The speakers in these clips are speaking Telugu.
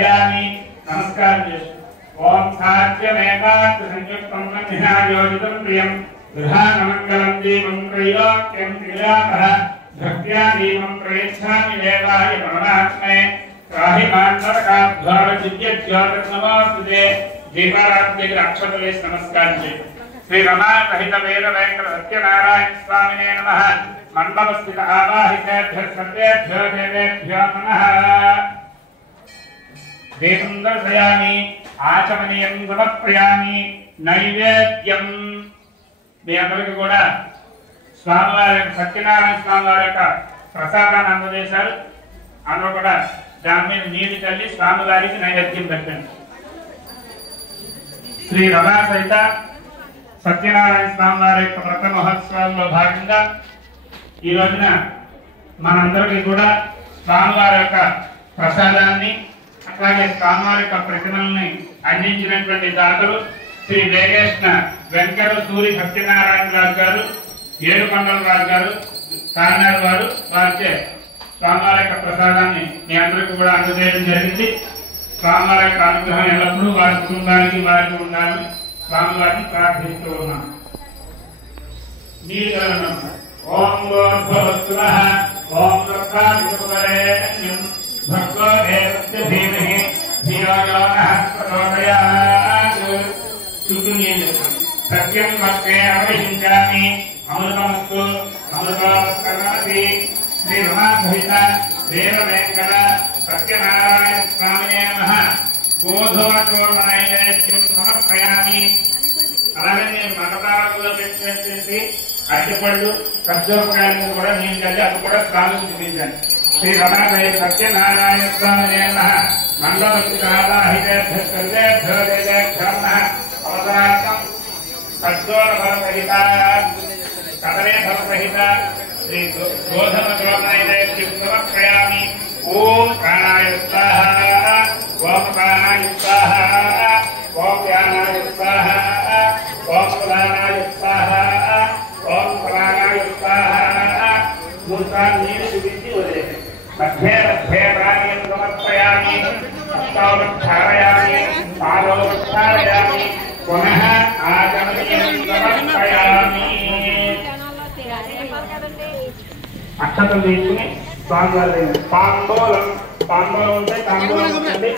नमस्कार ओम साध्यमेकात् संयुक्तं निहायोजितं प्रियं गृहानमङ्गलं दीपं त्रैलोक्यं त्रिलोकः भक्त्या दीपं प्रयच्छामि देवाय परमात्मने त्राहि मान्नरकाभ्यादिज्योतिर्नमोस्तुते दीपारात्रिक अक्षतले नमस्कार श्री रमा सहित वेद वेंकट सत्यनारायण स्वामिने नमः मंडपस्थित आवाहितेभ्यः सर्वेभ्यो देवेभ्यो नमः दीपं दर्शयामि आचमनीयं समर्पयामि नैवेद्यं మీ అందరికీ కూడా స్వామివారి సత్యనారాయణ స్వామివారి యొక్క ప్రసాదాన్ని అందజేశారు. అందరూ కూడా దాని మీద నీరు చల్లి స్వామివారికి నైవేద్యం పెట్టండి. శ్రీ రమా సహిత సత్యనారాయణ స్వామివారి యొక్క వ్రత మహోత్సవాల్లో భాగంగా ఈ రోజున మనందరికీ కూడా స్వామివారి యొక్క ప్రసాదాన్ని అలాగే స్వామివారి యొక్క ప్రతిమల్ని అందించినటువంటి దాతలు శ్రీ వేగేష్ణ వెంకట సూరి సత్యనారాయణ రాజు గారు, ఏడుకొండల రాజు గారు, కాకినాడ వారు వారిచే స్వామివారి యొక్క ప్రసాదాన్ని మీ అందరికీ కూడా అందజేయడం జరిగింది. స్వామివారి యొక్క అనుగ్రహం ఎల్లప్పుడూ వారి కుటుంబానికి వారికి ఉండాలని స్వామివారిని ప్రార్థిస్తూ ఉన్నాం. ఓం భూర్భువః ఓం తత్సవితుర్వరేణ్యం భర్గో దేవస్య ధీమహి ధియో యో నః ప్రచోదయాత్. సత్యం వక్తే అవహించామి అమృతమస్తు అమృతోస్కరణమసి. శ్రీ రమాసహిత వేద వెంకట సత్యనారాయణ స్వామినే నమః గోధుమచూర్ణనైవేద్యం సమర్పయామి. అలాగే నేను మగతారంలో పెట్టినటువంటి అరటిపళ్ళు ఖర్జూరకాయలను కూడా నేను కలిసి అది కూడా స్వామికి చూపించాను. శ్రీ రమాసహిత సత్యనారాయణ స్వామినే నమః మండపస్थित आवाहितेभ्यः सर्वेभ्यो देवेभ्यो नमः अवसरार्थं खड्गोरफलसहित कदलीफलसहित श्री गोधूमचूर्णनैवेद्यं समर्पयामि. ओम प्राणाय स्वाहा ओम प्राणाय स्वाहा ओम व्यानाय स्वाहा ओम प्रधानाय स्वाहा ओम प्राणाय स्वाहा. मूर्तान् नीरु सुविद्धि वदेते मध्ये मध्ये प्राणियं समर्पयामि. हस्तोपक्षालयामि पादोपक्षालयामि पुनः आचमनीयं समर्पयामि. అక్షతలు తీసుకుని స్వామివారి తాంబూలం ఉంటే తాంబూలం ఉంటుంది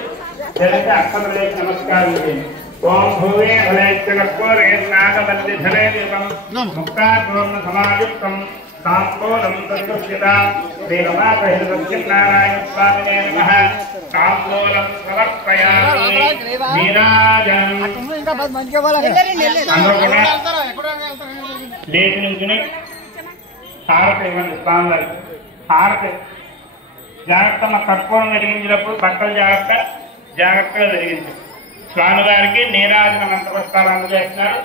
జరిగితే అక్షతలు వేసి నమస్కారం చేయండి. ఓం భూవే ఫలైత్యకర్పూరే నాగవల్లిధరే దీపం ముక్తాపూర్ణ సమాయుక్తం తాంబూలం సందృశ్యతాం. శ్రీ రమాసహిత సత్యనారాయణ స్వామినే నమః తాంబూలం సమర్పయామి. నీరాజనం లేచి నుంచుని హారత ఇవ్వండి స్వామివారికి. హారత జాగ్రత్త మా కర్పూరం వెలిగించినప్పుడు బట్టలు జాగ్రత్తగా వెలిగించు. స్వామివారికి నీరాజన మంత్రపుష్పాలు అందజేస్తున్నారు.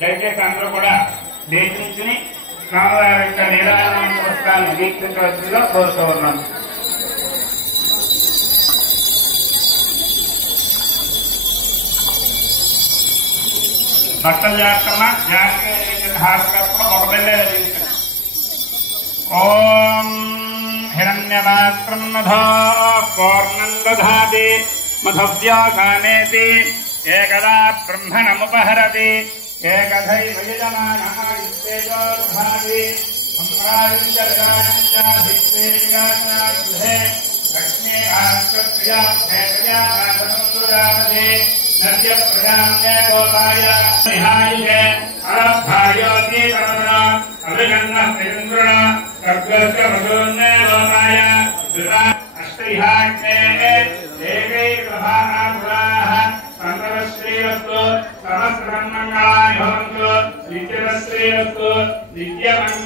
దయచేసి అందరూ కూడా లేచి నుంచుని స్వామివారి యొక్క నీరాజన మంత్రపుష్పాలను వీక్షించవలసిందిగా కోరుతూ ఉన్నాను. భక్తులు జాగ్రత్తమ్మా జాగ్రత్తగా హారత కర్పూరం ఒక బెల్లే వెలిగించండి. ओम हिरण्यपात्रं मधो पूर्णं दधाति मधुव्याघानेति एकदा ब्रह्मणमुपहरति एकदैव यजमानः इत्येतो दधाति संप्रायुञ्चलगायञ्चाधिक्तेयानागृहे लक्ष्मी आकृत्या भेदया नाथसंसुरामधे नद्यप्रजाम्ये गोपाय निहायिके अरब्धायोति तमना अभिगन्नः तिरुन्द्रणा कर्गस्य मधुन्ने लोकाय कृता अष्टविहाग्ने एकैकभानाकुलाः सन्ततश्रीरस्तु समस्तब्रह्मण्डाय भवन्तु नित्यश्रीरस्तु नित्यमङ्गलम्.